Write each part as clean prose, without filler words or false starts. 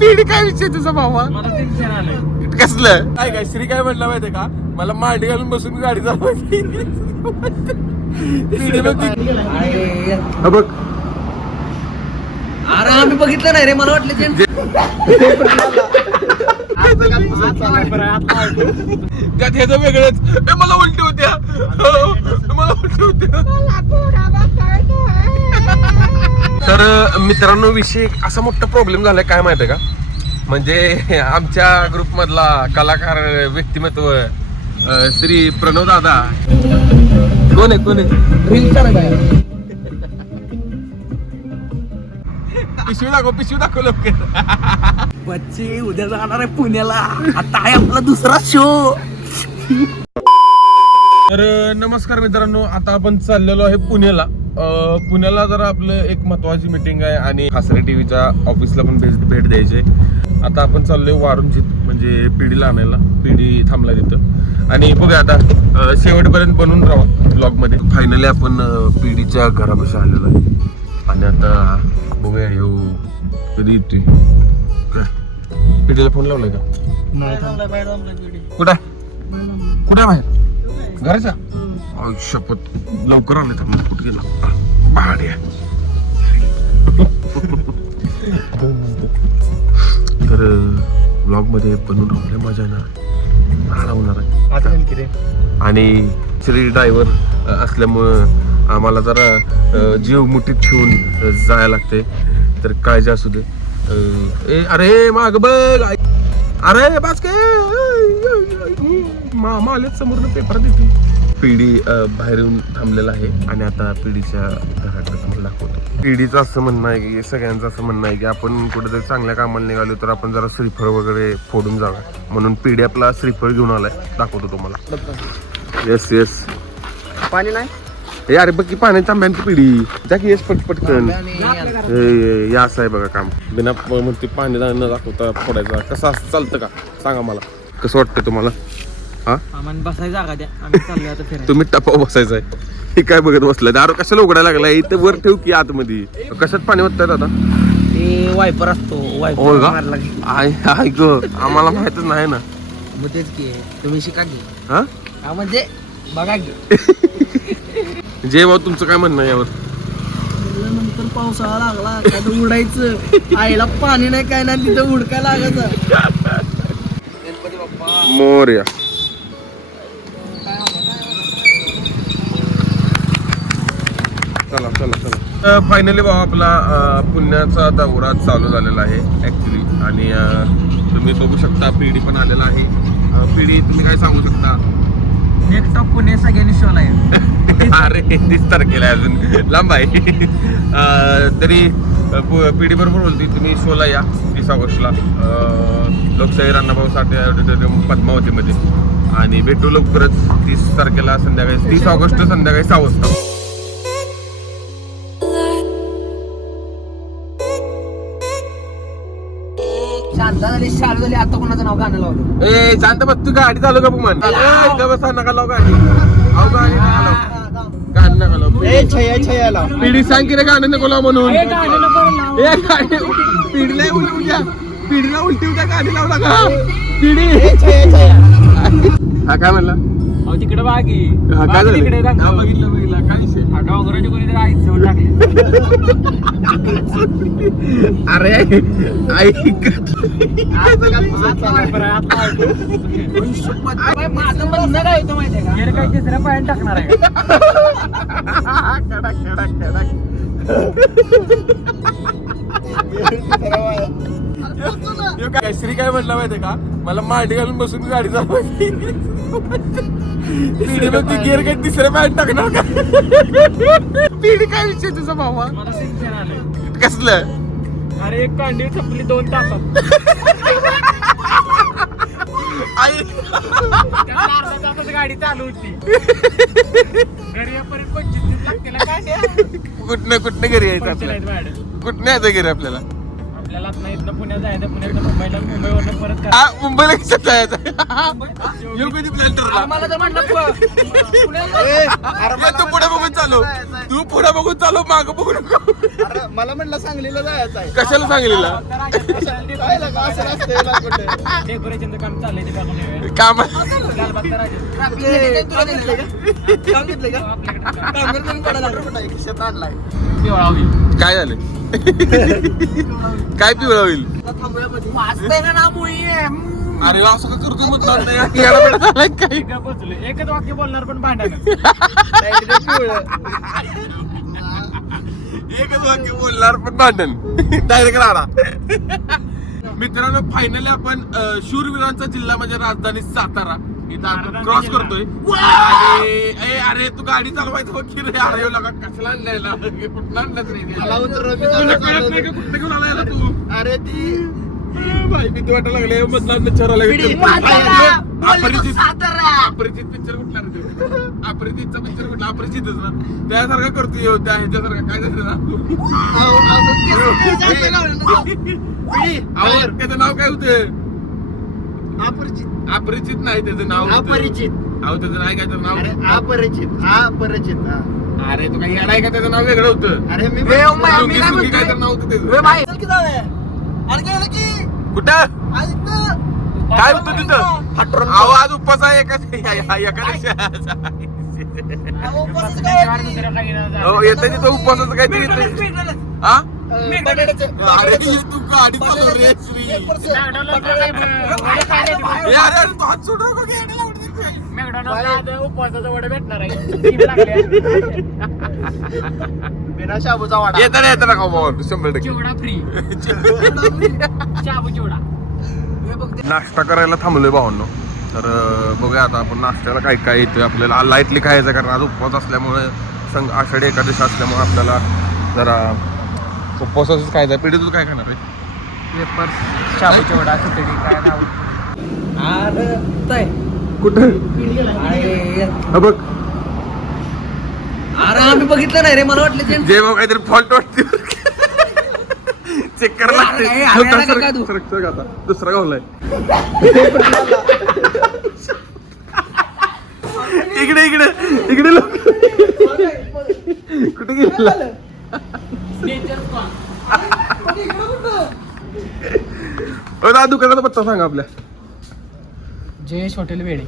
पिढी काय विषय तुझा भावा? मला टेन्शन आलंय. कसलं काय श्री काय म्हणलं माहितीये का, मला मांडी घालून बसून गाडी चालवायची. बघ अरे आम्ही बघितलं नाही रे, मला वाटलं त्यात ह्याचं वेगळंच. मला उलटी होत्या, मला उलटी होत्या. तर मित्रांनो, विषय असा मोठा प्रॉब्लेम झालाय काय माहितीये का, म्हणजे आमच्या ग्रुप मधला कलाकार व्यक्तिमत्व श्री प्रणव दादा. कोण आहे पिशवी दाखव लवकर. बच्चे उद्या जाणार आहे पुण्याला, आता आहे आपला दुसरा शो. तर नमस्कार मित्रांनो, आता आपण चाललेलो आहे पुण्याला. पुण्याला जरा आपलं एक महत्वाची मीटिंग आहे आणि खासरे टीव्हीच्या ऑफिसला पण भेट द्यायची. आता आपण चाललोय वारुंजीत, म्हणजे पिढीला आणायला. पिढी थांबला तिथं आणि बघा आता शेवटपर्यंत बनून राहा ब्लॉग मध्ये. फायनली आपण पिढीच्या घरापाशी आलेलो आहे आणि आता बघूया येऊ कधी येतोय. काय पिढीला फोन लावलाय का? कुठे बाहेर घराच्या? शपथ लवकर आले तर कुठे गेला भाड्या. तर ब्लॉग मध्ये बनवून राहून मजा येणार आहे. आणि श्री ड्रायव्हर असल्यामुळं आम्हाला जरा जीव मुठीत ठेवून जायला लागते. तर काळजी असू दे. अरे माग बघ, अरे बास काय मामा आलेच समोरनं पेपर देते. पिढी बाहेर येऊन थांबलेला आहे आणि आता पिढीच्या घराकडे तुम्हाला दाखवतो. पिढीचं असं म्हणणं आहे की, सगळ्यांचं असं म्हणणं आहे की आपण कुठेतरी चांगल्या कामाला निघालो तर आपण जरा श्रीफळ वगैरे फोडून जावा, म्हणून पिढी आपला श्रीफळ घेऊन आलाय. दाखवतो तुम्हाला. येस पाणी नाही. हे अरे बघ की पाण्याच्या आंब्याची पिढी जा की. येस पटकन. या असं आहे बघा काम. बिना म्हणते पाणी न दाखवता फोडायचा. कसं असं चालतं का सांगा मला, कसं वाटतं तुम्हाला? बसायची जागा द्या, आम्ही चाललोय आता फिरायला. तुम्ही टपाव बसायचंय. हे काय बघत बसलाय? दारू कशाला उघडायला लागलाय? इथं वर ठेव की आतमध्ये. कशात पाणी वाटतंय दादा? ते वायपर असतो, होय का? आय ग, आम्हाला माहितच नाही ना. मग तेच की तुम्ही शिका की. हा म्हणजे बघा की. जय भाऊ, तुमचं काय म्हणणं आहे यावर? नंतर पावसाळा लागला काय तर उडायचं. आईला पाणी नाही काय नाही, तिथं उडकाय लागायचं. गणपती बाप्पा मोरया. चला फायनली भाऊ आपला पुण्याचा दौरा चालू झालेला आहे ऍक्च्युली. आणि तुम्ही बघू शकता पिढी पण आलेला आहे. पिढी, तुम्ही काय सांगू शकता? नेक्स्ट ऑफ पुणे सगळ्यांनी शोला आहे. अरे 30 तारखेला अजून लांब आहे. तरी पिढी बरोबर बोलते, तुम्ही शोला या 30 ऑगस्टला लोकशाही अण्णाभाऊ साठे ऑडिटोरियम पद्मावतीमध्ये. आणि भेटू लवकरच 30 तारखेला संध्याकाळी, 30 ऑगस्ट संध्याकाळी 6 वाजता. शांत झाली आता कोणाचं नाव गाणं लावलं? ए शांत बस, तू गाडी चालू का बुमान? बसा, नका लाव गाडी. अहो गाडी नका लाव, गाडी नका लाव. पिढी सांग की रे गाणं नको लाव म्हणून. पिढीला उलटी उद्या गाडी लावला का? पिढी हा काय म्हणला? तिकडे बागी. हा काय झालं? बघितलं काय विषय? डोंगराची कोणीतरी आईच सवय टाकली. अरे ऐक, माझं म्हणणं काय होतं माहितीये का, काय तिसऱ्या पायात टाकणार आहे. काय श्री काय म्हणलं माहितीये का, मला मांडी घालून बसून गाडी चालवायची. गिअर काय तिसऱ्या पायात टाकणार का? पिढी काय विषय तुझा भावा? मला टेन्शन आलंय. कसलं? अरे एक कांडी संपली 2 तासात. अर्धा तासात गाडी चालू होती. घरी यापर्यंत 25 लागते. कुठनं घरी यायचं आपल्याला? कुठनं यायचं घरी आपल्याला? आपल्याला आता इथनं पुण्यात जायचं, पुण्यातनं मुंबईला, मुंबईवरनं परत करा. मुंबईला कसं जायचं येऊ कधी प्लॅन ठरला मला तर म्हटलं तू पुढे बघून चालू तू पुढे बघून चालू मागं बघू नको मला म्हटलं सांगलीला जायचं आहे. कशाला सांगलीला डेकोरेशनचं काम चाललंय ते बघून येऊया. काम लालबागचा राजा. पिवळा होईल. काय झालं काय पिवळा होईल अरे असं का करतो म्हटलं नाही काय एकच बसलोय. एकच वाक्य बोलणार पण भांडण. एकच वाक्य बोलणार पण भांडण डायरेक्ट राहणार मित्रांनो फायनली आपण शूरवीरांचा जिल्हा म्हणजे राजधानी सातारा इथं आपण क्रॉस करतोय आणि अरे तू गाडी चालवायचं बघ की रे अरे लगा कशाला आणलायला कुठं आणलाच रे तुला कळत नाही का कुठं घेऊन आलाय तू अरे ती भाई भीती वाटायला लागले मधला चरायला अपरिचित पिक्चर कुठला रे अपरिचितचा पिक्चर कुठला अपरिचितच ना त्यासारखा करतोय त्या ह्याच्यासारखा काय झालं ना त्याचं नाव काय होतं अपरिचित नाही त्याचं नाव अपरिचित अहो त्याचं नाही काय त्याचं नाव अपरिचित अपरिचित अरे तू काही येणार का त्याचं नाव वेगळं होतं अरे मी काय तर नाव होतं त्याचं कुठं काय होतं तिथं अहो आज उपवास आहे एकादशी हो येतं तिथं उपवासाचं काहीतरी येतं हा अरे तू गाडी चालव रे श्री अरे तू हात सोड नको की येण्याला आवडते मॅकडॉनल्डला उपवासाचं वडे भेटणार आहे. बिना शाबूचा वाडा येतं ना खाऊ 100% चिवडा फ्री. शाबू चिवडा. नाश्ता करायला थांबलोय भावांनो तर बघूया आता आपण नाश्त्याला काय काय येतोय आपल्याला लाईटली खायचं कारण आज उपवास असल्यामुळे आषाढी एकादशी असल्यामुळे आपल्याला जरा उपवासाच खायचं पिढी तू काय खाणार आहे पेपर शाबू चिवडा खिचडी काय नाव. कुठं बघ अरे आम्ही बघितलं नाही रे मला वाटलं जे भाऊ काहीतरी फॉल्ट वाटते चेक करायला लागते दुसरा गावलाय इकडे इकडे इकडे लोक कुठे गेला दुकानाचा पत्ता सांगा आपल्या जयेश हॉटेल वेळे.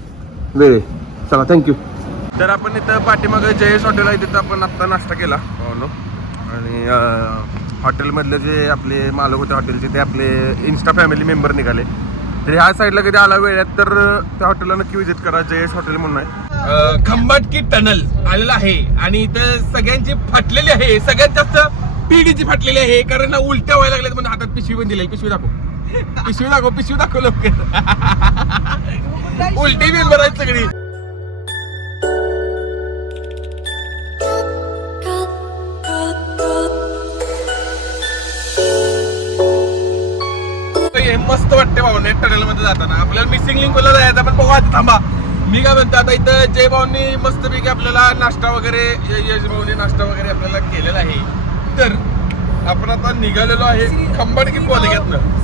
वेळे चला थँक्यू तर आपण इथं पाठीमागं जयेश हॉटेल आहे तिथं आपण आत्ता नाश्ता केला भावनो आणि हॉटेलमधले जे आपले मालक होते हॉटेलचे ते आपले इन्स्टा फॅमिली मेंबर निघाले तर ह्या साईडला कधी आला वेळात तर त्या हॉटेलला नक्की व्हिजिट करा जयेश हॉटेल म्हणून आहे खंबाटकी टनल आलेला आहे आणि इथं सगळ्यांची फाटलेली आहे सगळ्यात जास्त पिढीची फाटलेली आहे कारण उलट्या व्हायला लागल्यात म्हणून हातात पिशवी पण दिली पिशवी दाखव लवकर उलटी बिल भरायची सगळी मस्त वाटते भाऊने टनेल मध्ये जाताना आपल्याला मिसिंग लिंक ला जायचं पण बघू आता थांबा मी काय म्हणतो आता इथं जय भाऊनी मस्तपैकी आपल्याला नाश्ता वगैरे यश भाऊनी नाश्ता वगैरे आपल्याला केलेला आहे तर आपण आता निघालेलो आहे खंबाटकी कॉलेजातनं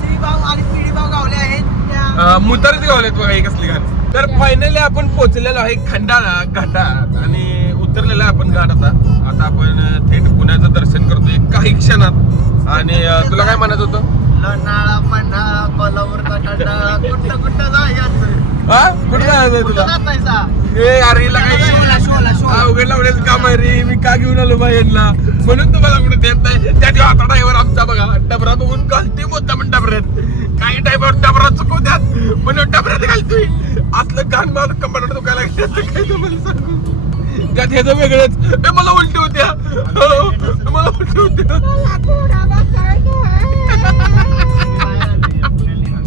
मुतारीच गावलेत बघा एक असली घाट तर फायनली आपण पोहोचलेलो आहे खंडाळा घाटात आणि उतरलेला आपण घाट आता आपण थेट पुण्याचं दर्शन करतोय काही क्षणात आणि तुला काय म्हणायचं होतं लोणाळा पन्हाळा कोल्हापूरचा खंडाळा कुठं कुठं जायचं हा कुठे जायचं तुला ए अरे हिला काही अवघड लावण्याचं काम आहे रे मी का घेऊन आलो बाहेरला म्हणून तुम्हाला कुठे देत नाही त्या दिवस आता ड्रायव्हर आमचा बघा डबरा बघून घालते मुद्दा पण डबऱ्यात काही ड्रायव्हर डबरा चुकवत्यात म्हणून डबऱ्यात घालतोय असलं घाण मला कंपार्टमेंट दुखायला लागलं काय तुम्हाला सांगू त्यात ह्याचं वेगळंच मला उलटी होत्या मला उलटी होत्या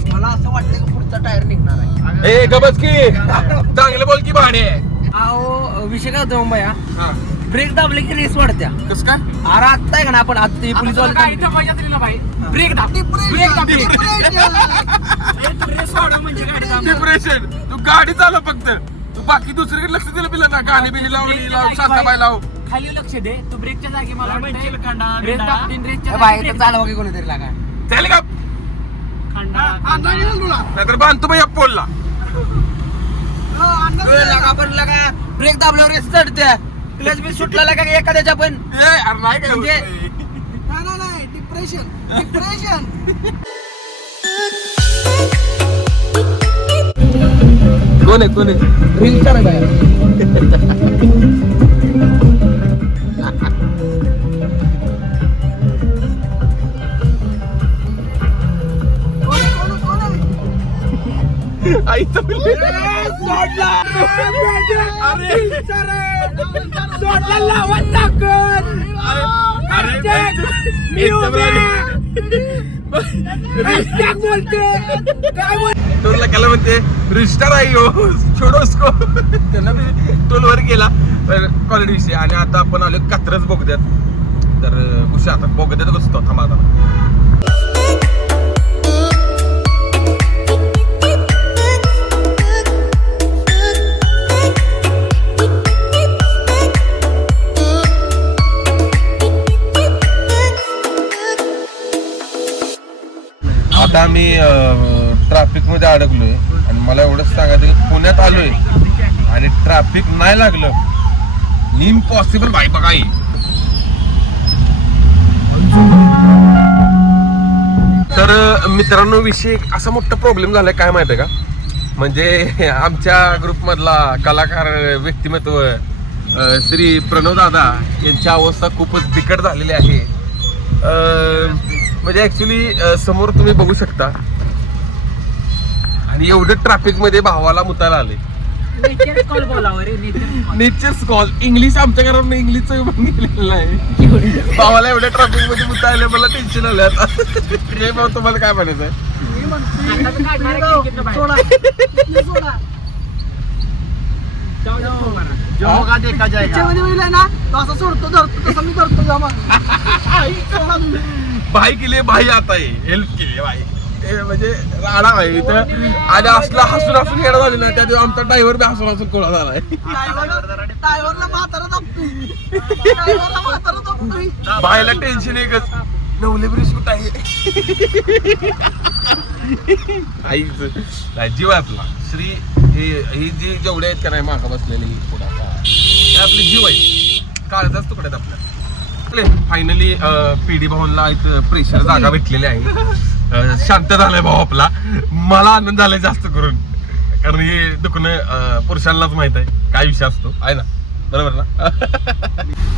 मला असं वाटतं की पुढचा टायर निघणार आहे ए गबस की चांगलं बोल की भाडे अहो विषय काय होतो मुंबई हा ब्रेक दाबले की रेस वाढत्या कस काय अरे आत्ता आहे का ना आपण आता पोलीस वाले ब्रेक दाबली डिप्रेशन तू गाडी चालव फक्त तू बाकी दुसरीकडे लक्ष दिलं पिलं ना गाडी बिली लाव शांताबाई लाव खाली लक्ष दे तू ब्रेकच्या जागी मला ब्रेक दाबतीन बाहेर चालवा की कोणीतरी लागा चालेल का नाहीतर बांधतो या पोलला ब्रेक दाबल्यावर चढत्या क्लच बी सुटला का एखाद्याच्या पण नाही काय म्हणजे- होतंय. नाही डिप्रेशन कोण आहे रील करायला आईचं टोलला केला म्हणते रिस्टार आहे हो छोडो उसको त्यांना टोलवर गेला क्वालिटी विषय आणि आता आपण आलो कात्रच बोगद्यात तर कुशा आता बोगद्यात बसतो थांबा आता आता आम्ही ट्रॅफिक मध्ये अडकलोय आणि मला एवढंच सांगायचं की पुण्यात आलोय आणि ट्रॅफिक नाही लागलं इम्पॉसिबल बाई बघा ही. तर मित्रांनो विषय असा मोठा प्रॉब्लेम झालाय काय माहिती आहे का म्हणजे आमच्या ग्रुप मधला कलाकार व्यक्तिमत्व श्री प्रणव दादा यांची अवस्था खूपच बिकट झालेली आहे. म्हणजे ऍक्च्युली समोर तुम्ही बघू शकता आणि एवढं ट्रॅफिक मध्ये भावाला मुतायला आले. नेचर्स कॉल इंग्लिश आमच्या घरात इंग्लिशचं विमान गेलेलं आहे भावाला एवढ्या ट्रॅफिक मध्ये मुतायला मला टेन्शन आलं आता. हे भाऊ तुम्हाला काय म्हणायचं आहे भाई केली भाई आता आहे हेल्प केली भाई ते म्हणजे राडा भाई इथं आणि असला हसून हसून येणं झाली ना त्या दिवस आमचा ड्रायव्हर बी हसून हसून कोणा झालाय भाईला टेन्शन एकच नवले ब्रिज कुठं आहे आईच जीव आहे आपला श्री ही जी जेवढे आहेत का नाही मागा बसलेली पुढा ते आपले जीव आहेत काळजाच तुकड्यात आपल्या. फायनली पीडी भवनला इथं प्रेशर जागा भेटलेली आहे. शांत झालाय भाऊ आपला. मला आनंद झालाय जास्त करून कारण हे दुखणं पुरुषांनाच माहित आहे काय विषय असतो आहे ना बरोबर ना.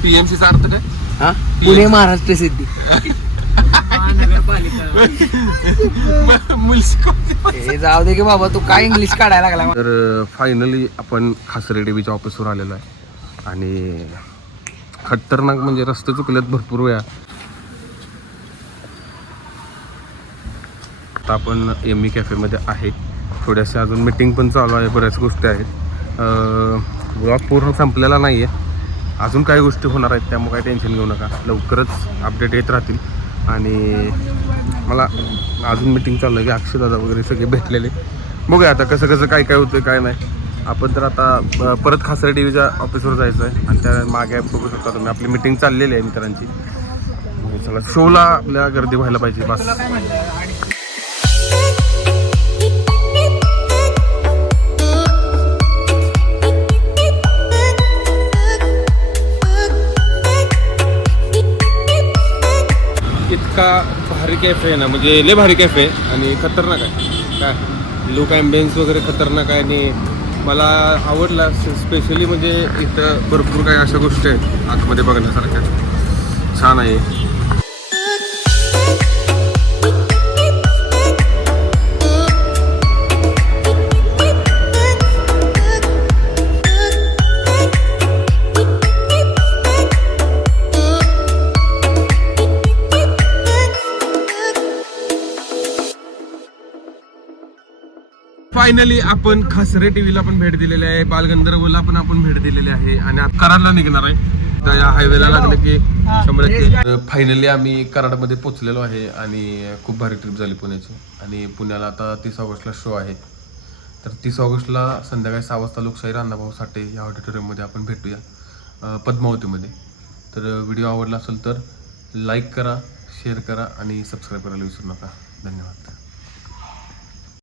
पीएमसीचा अर्थ काय पुणे महाराष्ट्र सिद्धी जाऊ दे की बाबा तू काय इंग्लिश काढायला लागला. तर फायनली आपण खासरे टीव्हीच्या ऑफिसवर आलेलो आहे आणि खतरनाक म्हणजे रस्ते चुकलेत भरपूर वेळा. आता आपण एमी कॅफेमध्ये आहे. थोड्याशा अजून मीटिंग पण चालू आहे बऱ्याच गोष्टी आहेत. ब्लॉग पूर्ण संपलेला नाही आहे अजून काही गोष्टी होणार आहेत त्यामुळे काही टेन्शन घेऊ नका लवकरच अपडेट येत राहतील. आणि मला अजून मीटिंग चालू आहे की अक्षयदादा वगैरे सगळे भेटलेले बघूया आता कसं कसं काय काय होतं काय नाही. आपण तर आता परत खासरे टीव्हीच्या ऑफिसवर जायचं आहे आणि त्या मागे बघू शकता तुम्ही आपली मीटिंग चाललेली आहे मित्रांची. चला शोला आपल्या गर्दी व्हायला पाहिजे बस. इतका भारी कॅफे आहे ना म्हणजे लय भारी कॅफे आहे आणि खतरनाक आहे काय लुक ॲम्बियन्स वगैरे खतरनाक आहे. आणि मला आवडला स्पेशली म्हणजे इथं भरपूर काही अशा गोष्टी आहेत आतमध्ये बघण्यासारख्या छान आहे. फायनली आपण खासरे टीव्हीला पण भेट दिलेली आहे बालगंधर्वला पण आपण भेट दिलेली आहे आणि कराडला निघणार आहे. तर या हायवेला लागलं की 100%. फायनली आम्ही कराडमध्ये पोहोचलेलो आहे आणि खूप भारी ट्रिप झाली पुण्याची. आणि पुण्याला आता 30 ऑगस्टला शो आहे तर 30 ऑगस्टला संध्याकाळी 6 वाजता लोकशाहीर अण्णाभाऊ साठे या ऑडिटोरियममध्ये आपण भेटूया पद्मावतीमध्ये. तर व्हिडिओ आवडला असेल तर लाईक करा शेअर करा आणि सबस्क्राईब करायला विसरू नका. धन्यवाद.